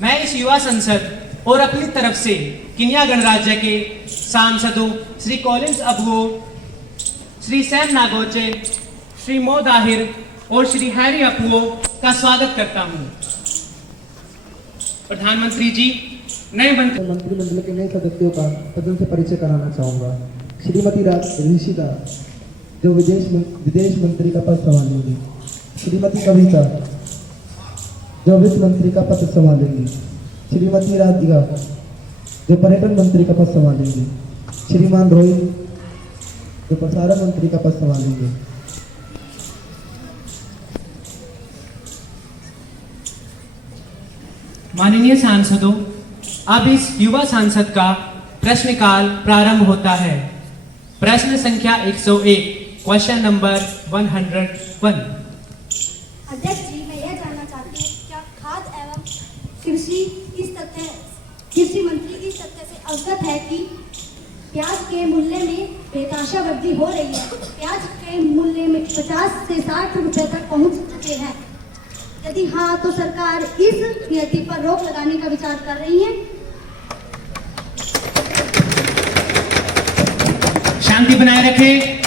मैं इस युवा संसद और अपनी तरफ से किन्या गणराज्य के सांसदों श्री कॉलिंस अबुओ, श्री सैम नागोचे, श्री मो दाहिर और श्री हैरी अपुओ का स्वागत करता हूं। प्रधानमंत्री जी, नए मंत्रिमंडल के नए सदस्यों का सदन से परिचय कराना चाहूंगा। श्रीमती ऋषिका, जो विदेश मंत्री का पद संभालेंगी। श्रीमती कविता, जो वित्त मंत्री का पद संभालेंगी। श्रीमती राधिका, जो पर्यटन मंत्री का पद संभालेंगी। श्रीमान रोहित, जो प्रसारण मंत्री का पद संभालेंगे। माननीय सांसदों, अब इस युवा सांसद का प्रश्नकाल प्रारंभ होता है। प्रश्न संख्या 101, क्वेश्चन नंबर 101। अध्यक्ष जी, मैं यह जानना चाहती हूँ, क्या खाद्य एवं कृषि मंत्री इस तथ्य से अवगत है कि प्याज के मूल्य में बेतहाशा वृद्धि हो रही है? प्याज के मूल्य में 50 से 60 रुपए तक पहुँच चुके हैं। यदि हाँ, तो सरकार इस नीति पर रोक लगाने का विचार कर रही है? शांति बनाए रखें।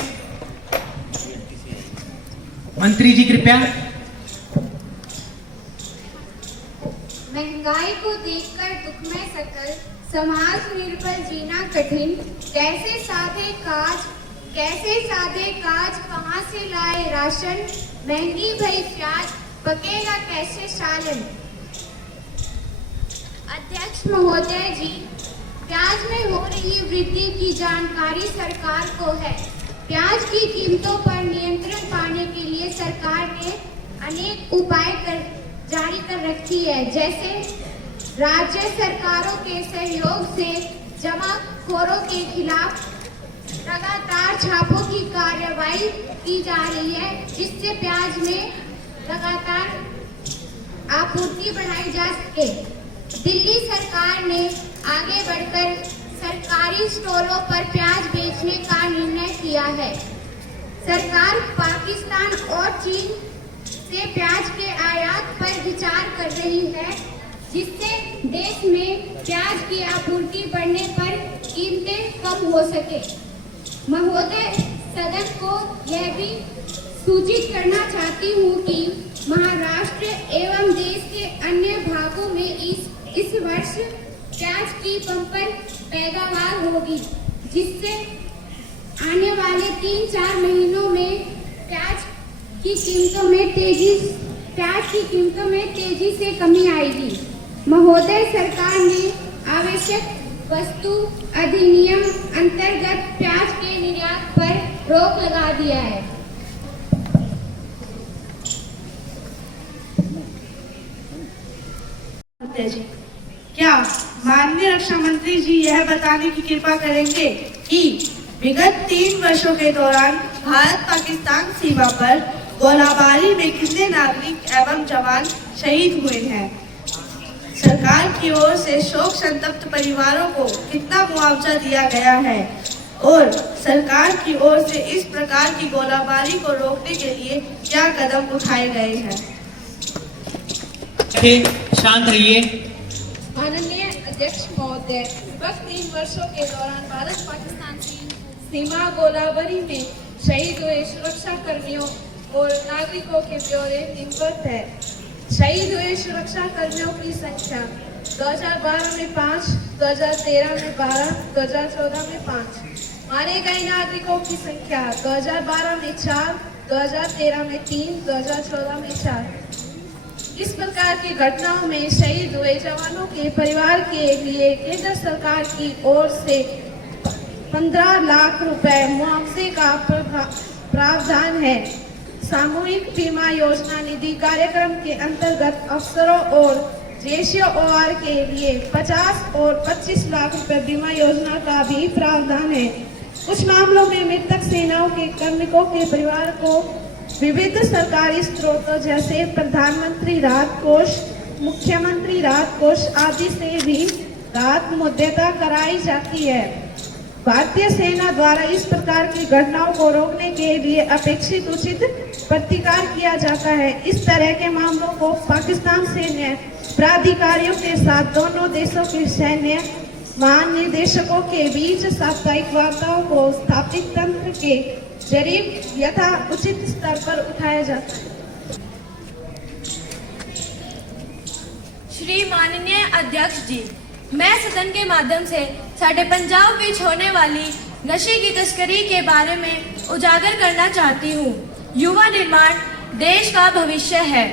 मंत्री जी कृपया। महंगाई को देखकर दुखमय सकल, समाज निर्भर जीना कठिन। कैसे साधे काज कहाँ से लाए राशन? महंगी भई प्याज, पकेगा कैसे सालन? अध्यक्ष महोदय जी, प्याज में हो रही वृद्धि की जानकारी सरकार को है। प्याज की कीमतों पर नियंत्रण पाने के लिए सरकार ने अनेक उपाय जारी कर रखी है, जैसे राज्य सरकारों के सहयोग से जमाखोरों के खिलाफ लगातार छापों की कार्रवाई की जा रही है, जिससे प्याज में लगातार आपूर्ति बढ़ाई जा सके। दिल्ली सरकार ने आगे बढ़कर सरकारी स्टोरों पर प्याज बेचने का निर्णय किया है। सरकार पाकिस्तान और चीन से प्याज के आयात पर विचार कर रही है, जिससे देश में प्याज की आपूर्ति बढ़ने पर कीमतें कम हो सके। महोदय, सदन को यह भी सूचित करना चाहती हूँ कि महाराष्ट्र एवं देश के अन्य भागों में इस वर्ष प्याज की बम्पर पैदावार होगी, जिससे आने वाले 3-4 महीनों में प्याज की कीमतों में तेजी से कमी आएगी। महोदय, सरकार ने आवश्यक वस्तु अधिनियम अंतर्गत प्याज के निर्यात पर रोक लगा दिया है। क्या माननीय रक्षा मंत्री जी यह बताने की कृपा करेंगे कि विगत 3 वर्षों के दौरान भारत पाकिस्तान सीमा पर गोलाबारी में कितने नागरिक एवं जवान शहीद हुए हैं? सरकार की ओर से शोक संतप्त परिवारों को कितना मुआवजा दिया गया है और सरकार की ओर से इस प्रकार की गोलाबारी को रोकने के लिए क्या कदम उठाए गए हैं? शांत रहिए। माननीय अध्यक्ष महोदय, विगत 3 वर्षों के दौरान भारत पाकिस्तान की सीमा गोलाबारी में शहीद हुए सुरक्षा कर्मियों और नागरिकों के ब्यौरे निम्नलिखित है। शहीद हुए सुरक्षा कर्मियों की संख्या 2012 में 5, 2013 में 12, 2014 में 5। मारे गए नागरिकों की संख्या 2012 में 4, 2013 में 3, 2014 में 4। इस प्रकार की घटनाओं में शहीद हुए जवानों के परिवार के लिए केंद्र सरकार की ओर से 15 लाख रुपए मुआवजे का प्रावधान है। सामूहिक बीमा योजना निधि कार्यक्रम के अंतर्गत अफसरों और JCOR के लिए 50 और 25 लाख रुपए बीमा योजना का भी प्रावधान है। कुछ मामलों में मृतक सेनाओं के कार्मिकों के परिवार को विविध सरकारी स्रोतों जैसे प्रधानमंत्री राहत कोष, मुख्यमंत्री राहत कोष आदि से भी राहत मुहैया कराई जाती है। भारतीय सेना द्वारा इस प्रकार की घटनाओं को रोकने के लिए अपेक्षित उचित प्रतिकार किया जाता है। इस तरह के मामलों को पाकिस्तान सैन्य प्राधिकारियों के साथ दोनों देशों के सैन्य महानिदेशकों के बीच साप्ताहिक वार्ताओं को स्थापित तंत्र के जरिए यथा उचित स्तर पर उठाया जाता है। श्री माननीय अध्यक्ष जी, मैं सदन के माध्यम से साढ़े पंजाब में होने वाली नशे की तस्करी के बारे में उजागर करना चाहती हूँ। युवा निर्माण देश का भविष्य है।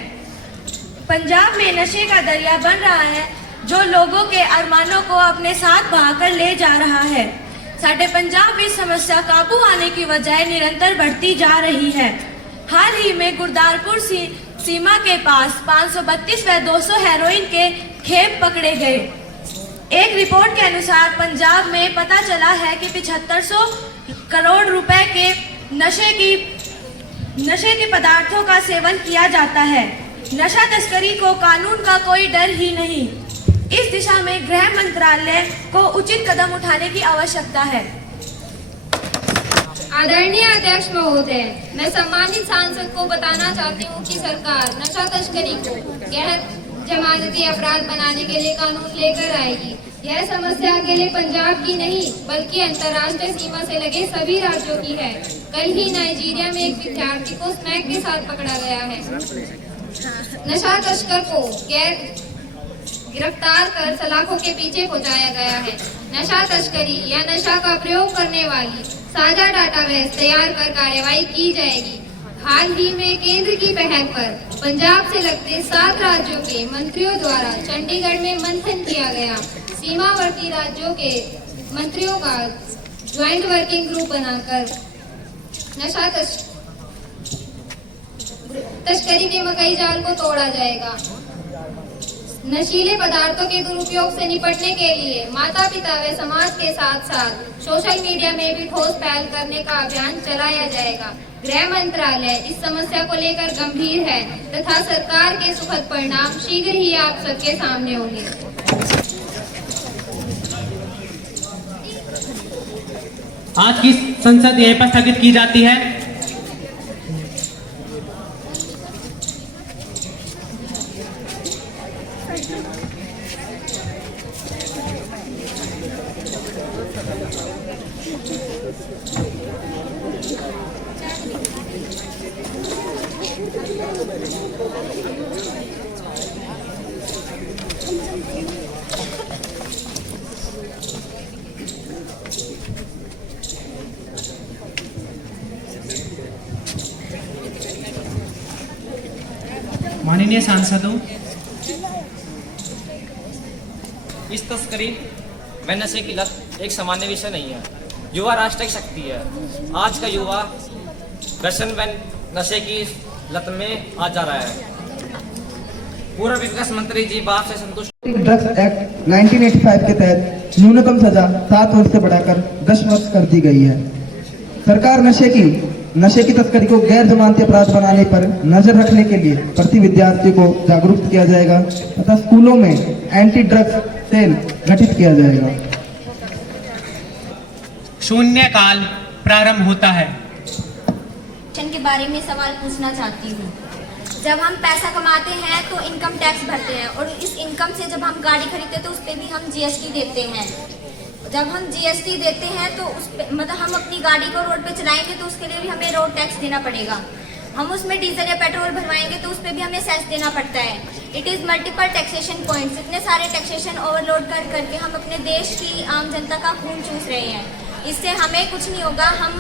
पंजाब में नशे का दरिया बन रहा है जो लोगों के अरमानों को अपने साथ बहाकर ले जा रहा है। साढ़े पंजाब में समस्या काबू आने की बजाय निरंतर बढ़ती जा रही है। हाल ही में गुरदासपुर सीमा के पास 532 व 200 हेरोइन के खेप पकड़े गए। एक रिपोर्ट के अनुसार पंजाब में पता चला है कि 7500 करोड़ रुपए के नशे के पदार्थों का सेवन किया जाता है। नशा तस्करी को कानून का कोई डर ही नहीं। इस दिशा में गृह मंत्रालय को उचित कदम उठाने की आवश्यकता है। आदरणीय अध्यक्ष महोदय, मैं सम्मानित सांसद को बताना चाहती हूँ कि सरकार नशा तस्करी को गैर जमानती अपराध बनाने के लिए कानून लेकर आएगी। यह समस्या अकेले पंजाब की नहीं बल्कि अंतर्राष्ट्रीय सीमा से लगे सभी राज्यों की है। कल ही नाइजीरिया में एक विद्यार्थी को स्मैक के साथ पकड़ा गया है। नशा तस्कर को गिरफ्तार कर सलाखों के पीछे पहुंचाया गया है। नशा तस्करी या नशा का प्रयोग करने वाली साझा डाटाबेस तैयार कर कार्रवाई की जाएगी। हाल ही में केंद्र की पहल पर पंजाब से लगते 7 राज्यों के मंत्रियों द्वारा चंडीगढ़ में मंथन किया गया। सीमावर्ती राज्यों के मंत्रियों का ज्वाइंट वर्किंग ग्रुप बनाकर नशा तस्करी के मकई जाल को तोड़ा जाएगा। नशीले पदार्थों के दुरुपयोग से निपटने के लिए माता पिता व समाज के साथ साथ सोशल मीडिया में भी ठोस पहल करने का अभियान चलाया जाएगा। गृह मंत्रालय इस समस्या को लेकर गंभीर है तथा सरकार के सुखद परिणाम शीघ्र ही आप सबके सामने होंगे। आज की संसद यहीं पर स्थगित की जाती है। माननीय सांसदों, इस तस्करी व नशे की लत एक सामान्य विषय नहीं है। युवा राष्ट्र की शक्ति है। आज का युवा व्यसन व नशे की लत में आ जा रहा है। पूर्व विकास मंत्री जी बात से संतुष्ट। ड्रग्स एक्ट 1985 के तहत न्यूनतम सजा 7 वर्ष से बढ़ाकर 10 वर्ष कर दी गई है। सरकार नशे की तस्करी को गैर जमानती अपराध बनाने पर नजर रखने के लिए प्रति विद्यार्थी को जागरूक किया जाएगा तथा स्कूलों में एंटी ड्रग्स सेल गठित किया जाएगा। शून्यकाल प्रारंभ होता है। के बारे में सवाल पूछना चाहती हूँ। जब हम पैसा कमाते हैं तो इनकम टैक्स भरते हैं और इस इनकम से जब हम गाड़ी खरीदते हैं तो उस पर भी हम जीएसटी देते हैं। जब हम जीएसटी देते हैं तो उस पे मतलब हम अपनी गाड़ी को रोड पे चलाएंगे तो उसके लिए भी हमें रोड टैक्स देना पड़ेगा। हम उसमें डीजल या पेट्रोल भरवाएंगे तो उस पर भी हमें सेस देना पड़ता है। It is multiple taxation points. इतने सारे टैक्सेशन ओवरलोड करके हम अपने देश की आम जनता का खून चूस रहे हैं। इससे हमें कुछ नहीं होगा। हम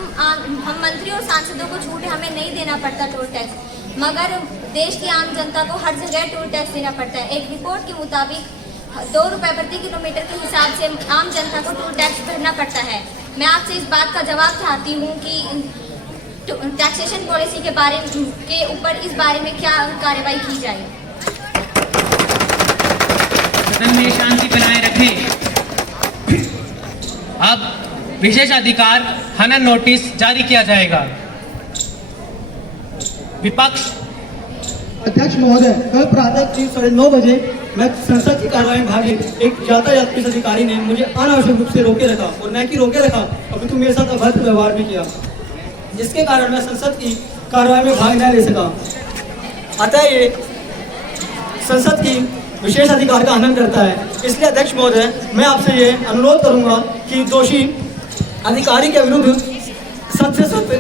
मंत्री और सांसदों को छूट हमें नहीं देना पड़ता टोल टैक्स, मगर देश की आम जनता को हर जगह टोल टैक्स देना पड़ता है। एक रिपोर्ट के मुताबिक 2 रुपए प्रति किलोमीटर के हिसाब से आम जनता को टोल टैक्स भरना पड़ता है। मैं आपसे इस बात का जवाब चाहती हूँ कि टैक्सेशन पॉलिसी के ऊपर इस बारे में क्या कार्रवाई की जाए। सदन में शांति बनाए रखें। अब विशेष अधिकार हनन नोटिस जारी किया जाएगा। विपक्ष अध्यक्ष महोदय, कल प्रातः करीब 9:30 बजे मैं संसद की कार्यवाही में भाग ली। एक यातायात पुलिस अधिकारी ने मुझे अनावश्यक रूप से रोके रखा, और न कि रोके रखा अपितु मेरे साथ अभद्र व्यवहार भी किया, जिसके कारण मैं संसद की कार्यवाही में भाग न ले सका। अतः ये संसद की विशेष अधिकार का हनन करता है। इसलिए अध्यक्ष महोदय, मैं आपसे ये अनुरोध करूंगा कि दोषी अधिकारी के विरुद्ध सख्त से सख्त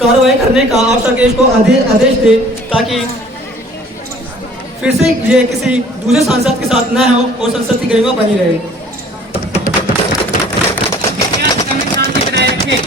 कार्रवाई करने का आप सरकेश को आदेश दे, ताकि फिर से ये किसी दूसरे सांसद के साथ न हो और संसद की गरिमा बनी रहे। शांति बनाए रखें।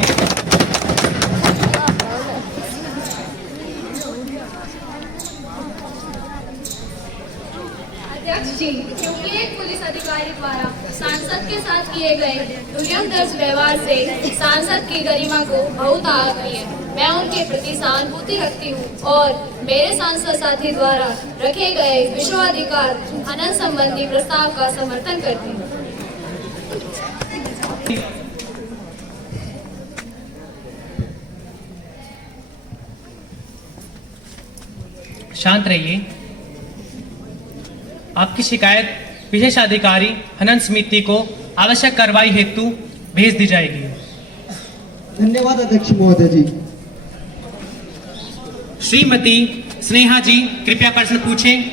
अध्यक्ष जी, क्योंकि एक पुलिस अधिकारी द्वारा सांसद के साथ किए गए दुर्व्यवहार व्यवहार से सांसद की गरिमा को बहुत आहत हुई है। मैं उनके प्रति सहानुभूति रखती हूँ और मेरे सांसद साथी द्वारा रखे गए विश्वाधिकार हनन संबंधी प्रस्ताव का समर्थन करती हूँ। शांत रहिए। आपकी शिकायत विशेष अधिकारी हनन समिति को आवश्यक कार्रवाई हेतु भेज दी जाएगी। धन्यवाद अध्यक्ष महोदय जी। श्रीमती स्नेहा जी, कृपया प्रश्न पूछें।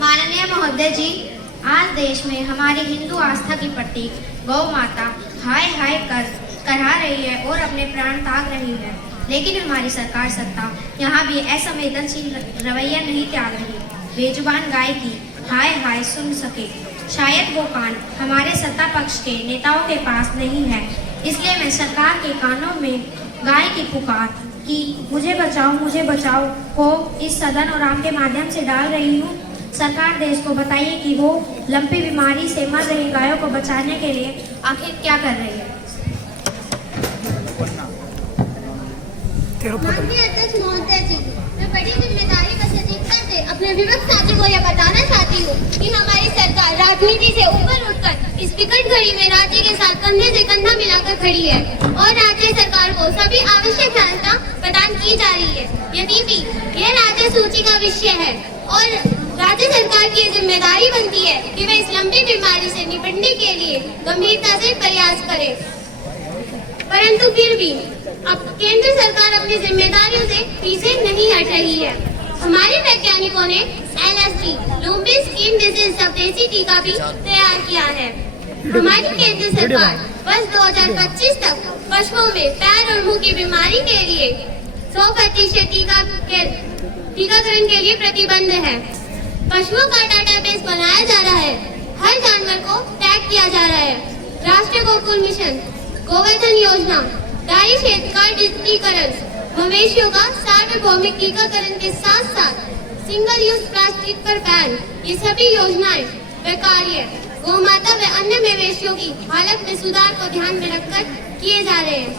माननीय महोदय जी, आज देश में हमारी हिंदू आस्था की प्रतीक गौ माता हाय हाय करहा रही है और अपने प्राण त्याग रही है, लेकिन हमारी सरकार सत्ता यहाँ भी असंवेदनशील रवैया नहीं त्याग रही। बेजुबान गाय की हाय हाय सुन सके, शायद वो कान हमारे सत्ता पक्ष के नेताओं के पास नहीं है। इसलिए मैं सरकार के कानों में गाय की पुकार कि मुझे बचाओ को इस सदन और आम के माध्यम से डाल रही हूँ। सरकार देश को बताइए कि वो लंपी बीमारी से मर रही गायों को बचाने के लिए आखिर क्या कर रही है। माननीय अध्यक्ष महोदय जी, मैं बड़ी जिम्मेदारी व सटीकता से अपने विपक्ष साथी को यह बताना चाहती हूँ कि हमारी सरकार राजनीति से ऊपर उठकर इस विकट घड़ी में राज्य के साथ कंधे से कंधा मिलाकर खड़ी है और राज्य सरकार को सभी आवश्यक सहायता प्रदान की जा रही है। यद्यपि यह राज्य सूची का विषय है और राज्य सरकार की जिम्मेदारी बनती है कि वे इस लंबी बीमारी से निपटने के लिए गंभीरता से प्रयास करे, परंतु फिर भी अब केंद्र सरकार अपनी जिम्मेदारियों से पीछे नहीं हट रही है। हमारे वैज्ञानिकों ने LSD लुम्पी स्किन डिजीज स्वदेशी टीका भी तैयार किया है। हमारी केंद्र सरकार वर्ष 2025 तक पशुओं में पैर और मुंह की बीमारी के लिए 100% टीकाकरण के लिए प्रतिबद्ध है। पशुओं का डाटाबेस बनाया जा रहा है, हर जानवर को टैग किया जा रहा है। राष्ट्रीय गोकुल मिशन, गोवर्धन योजना, डायरी क्षेत्र का डिजिटीकरण, मवेशियों का सार्वभौमिक टीकाकरण के साथ साथ सिंगल यूज प्लास्टिक पर बैन, ये सभी योजनाएं व कार्य गौमाता व अन्य मवेशियों की हालत में सुधार को ध्यान में रखकर किए जा रहे हैं।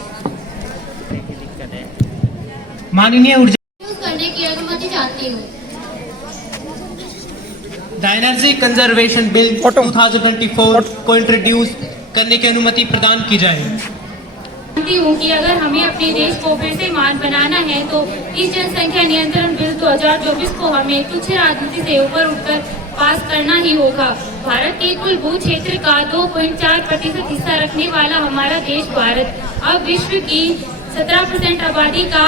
माननीय ऊर्जा यूज करने की अनुमति चाहती हूँ। द एनर्जी कंजर्वेशन बिल 2024 को इंट्रोड्यूस करने की अनुमति प्रदान की जाए। जानती हूँ कि अगर हमें अपने देश को फिर से मान बनाना है तो इस जनसंख्या नियंत्रण बिल 2024 को हमें तुच्छ राजनीति से ऊपर उठकर पास करना ही होगा। भारत के कुल भू क्षेत्र का 2.4% हिस्सा रखने वाला हमारा देश भारत अब विश्व की 17% आबादी का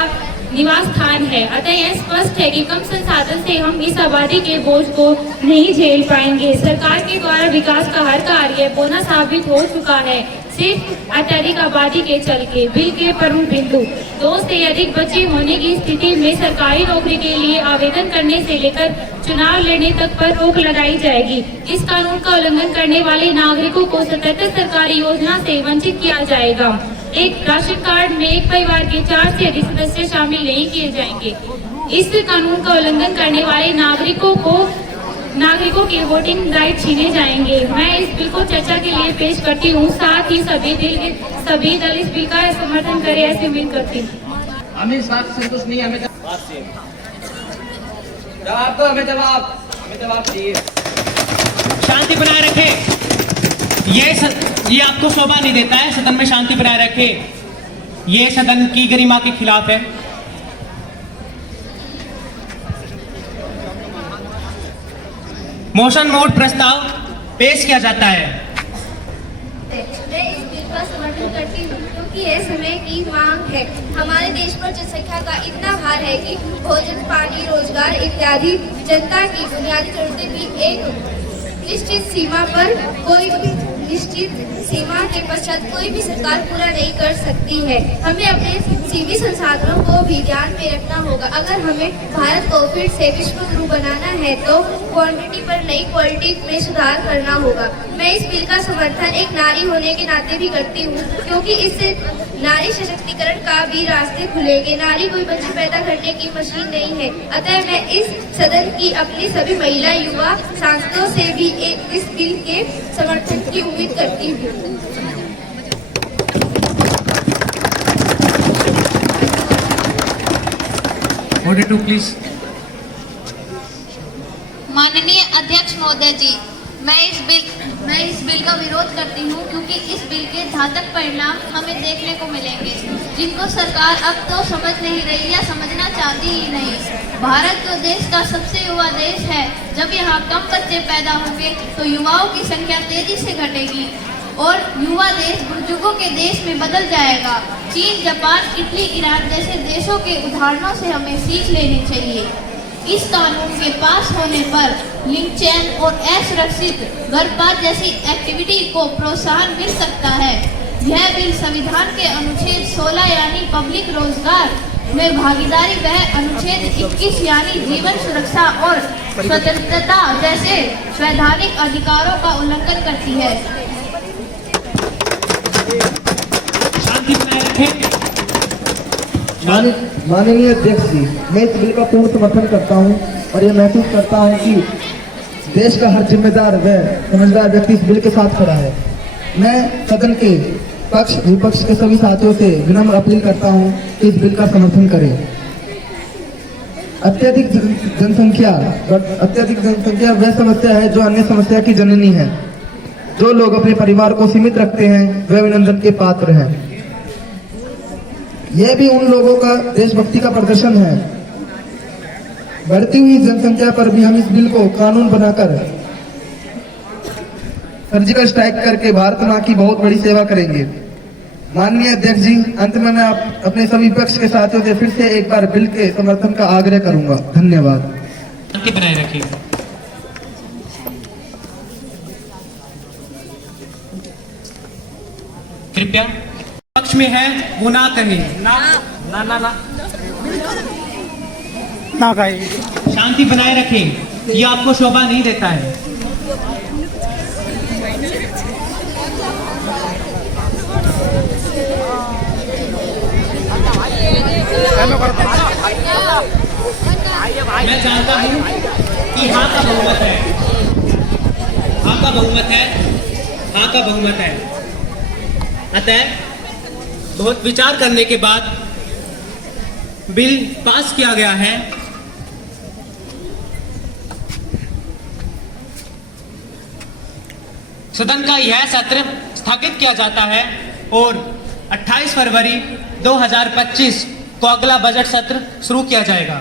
निवास स्थान है। अतः यह स्पष्ट है कि कम संसाधन से हम इस आबादी के बोझ को नहीं झेल पाएंगे। सरकार के द्वारा विकास का हर कार्य बोना साबित हो चुका है, सिर्फ अत्यधिक आबादी के चलते। बिल के प्रमुख बिंदु: 2 से अधिक बच्चे होने की स्थिति में सरकारी नौकरी के लिए आवेदन करने से लेकर चुनाव लड़ने तक पर रोक लगाई जाएगी। इस कानून का उल्लंघन करने वाले नागरिकों को 77 सरकारी योजना से वंचित किया जाएगा। एक राशन कार्ड में एक परिवार के 4 से अधिक सदस्य शामिल नहीं किए जाएंगे। इस कानून का उल्लंघन करने वाले नागरिकों के वोटिंग राइट छीने जाएंगे। मैं इस बिल को चर्चा के लिए पेश करती हूँ, साथ ही सभी दल इस बिल का समर्थन करें ऐसी उम्मीद करती हूँ। हमें इस बात से संतुष्ट नहीं, हमें जवाब दो, हमें जवाब चाहिए। शांति बनाए रखें। ये आपको शोभा नहीं देता है। सदन में शांति बनाए रखें। ये सदन की गरिमा के खिलाफ है। मोशन मोड प्रस्ताव पेश किया जाता है। मैं इस बिल का समर्थन करती हूँ क्योंकि यह समय की मांग है। हमारे देश पर जनसंख्या का इतना भार है कि भोजन, पानी, रोजगार इत्यादि जनता की बुनियादी जरूरतें भी एक निश्चित सीमा पर निश्चित सीमा के पश्चात कोई भी सरकार पूरा नहीं कर सकती है। हमें अपने सीमित संसाधनों को भी ध्यान में रखना होगा। अगर हमें भारत को फिर से विश्व गुरु बनाना है तो क्वांटिटी पर नई क्वालिटी में सुधार करना होगा। मैं इस बिल का समर्थन एक नारी होने के नाते भी करती हूँ क्योंकि इससे नारी सशक्तिकरण का भी रास्ते खुलेंगे। नारी कोई बच्चे पैदा करने की मशीन नहीं है। अतः मैं इस सदन की अपनी सभी महिला युवा सांसदों से भी इस बिल के समर्थन की उम्मीद करती हूँ। Order to please. माननीय अध्यक्ष महोदय जी, मैं इस बिल का विरोध करती हूँ क्योंकि इस बिल के घातक परिणाम हमें देखने को मिलेंगे जिनको सरकार अब तो समझ नहीं रही या समझना चाहती ही नहीं। भारत तो देश का सबसे युवा देश है। जब यहाँ कम बच्चे पैदा होंगे तो युवाओं की संख्या तेजी से घटेगी और युवा देश बुजुर्गों के देश में बदल जाएगा। चीन, जापान, इटली, ईरान जैसे देशों के उदाहरणों से हमें सीख लेनी चाहिए। इस कानून के पास होने पर लिंग चयन और असुरक्षित गर्भपात जैसी एक्टिविटी को प्रोत्साहन मिल सकता है। यह बिल संविधान के अनुच्छेद 16 यानी पब्लिक रोजगार में भागीदारी व अनुच्छेद 21 यानी जीवन सुरक्षा और स्वतंत्रता जैसे संवैधानिक अधिकारों का उल्लंघन करती है। शांति बनाए रखें। माननीय अध्यक्ष जी, मैं इस बिल का पूर्ण समर्थन करता हूं और यह महसूस करता हूं कि देश का हर जिम्मेदार व समझदार व्यक्ति इस बिल के साथ खड़ा है। मैं सदन के पक्ष विपक्ष के सभी साथियों से विनम्र अपील करता हूं कि इस बिल का समर्थन करें। अत्यधिक जनसंख्या वह समस्या है जो अन्य समस्या की जननी है। जो लोग अपने परिवार को सीमित रखते हैं वे अभिनंदन के पात्र हैं। यह भी उन लोगों का देशभक्ति का प्रदर्शन है। बढ़ती हुई जनसंख्या पर भी हम इस बिल को कानून बनाकर सर्जिकल स्ट्राइक करके भारत मां की बहुत बड़ी सेवा करेंगे। माननीय अध्यक्ष जी, अंत में मैं अपने सभी विपक्ष के साथियों से फिर से एक बार बिल के समर्थन का आग्रह करूंगा। धन्यवाद। शांति बनाए रखिए। कृपया पक्ष में है वो ना कहे। ना कहे। शांति बनाए रखें, ये आपको शोभा नहीं देता है। मैं जानता हूं कि हाँ का बहुमत है, हाँ का बहुमत है, हाँ का बहुमत है। अतः बहुत विचार करने के बाद बिल पास किया गया है। सदन का यह सत्र स्थगित किया जाता है और 28 फरवरी 2025 को अगला बजट सत्र शुरू किया जाएगा।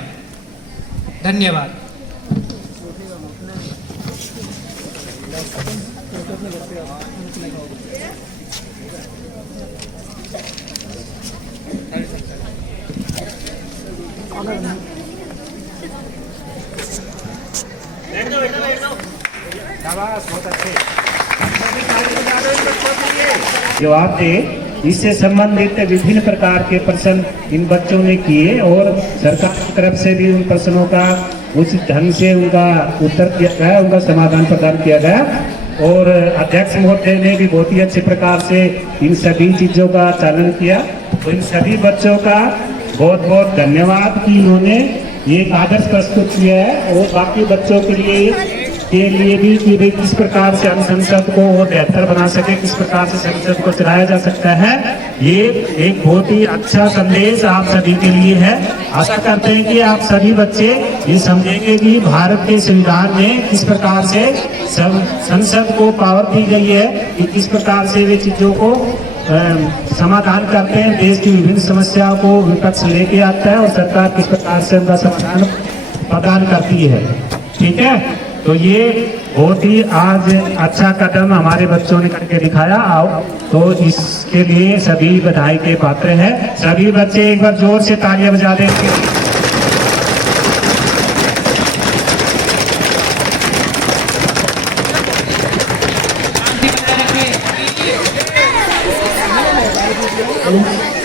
धन्यवाद। जवाब दे, इससे संबंधित विभिन्न प्रकार के प्रश्न इन बच्चों ने किए और सरकार की तरफ से भी उन प्रश्नों का उचित ढंग से उनका उत्तर दिया गया, उनका समाधान प्रदान किया गया। और अध्यक्ष महोदय ने भी बहुत ही अच्छे प्रकार से इन सभी चीजों का चालन किया। तो इन सभी बच्चों का बहुत बहुत धन्यवाद कि इन्होंने ये आदर्श प्रस्तुत किया है और बाकी बच्चों के लिए भी कि भाई किस प्रकार से हम संसद को और बेहतर बना सके, किस प्रकार से संसद को चलाया जा सकता है। ये एक बहुत ही अच्छा संदेश आप सभी के लिए है। आशा करते हैं कि आप सभी बच्चे ये समझेंगे कि भारत के संविधान में किस प्रकार से संसद को पावर दी गई है कि किस प्रकार से वे चीजों को समाधान करते हैं। देश की विभिन्न समस्याओं को विपक्ष लेके आता है और सरकार किस प्रकार से उनका समाधान प्रदान करती है। ठीक है, तो ये बहुत ही आज अच्छा कदम हमारे बच्चों ने करके दिखाया। आओ तो इसके लिए सभी बधाई के पात्र हैं। सभी बच्चे एक बार जोर से तालियां बजा दें। शांति बनाए रखें।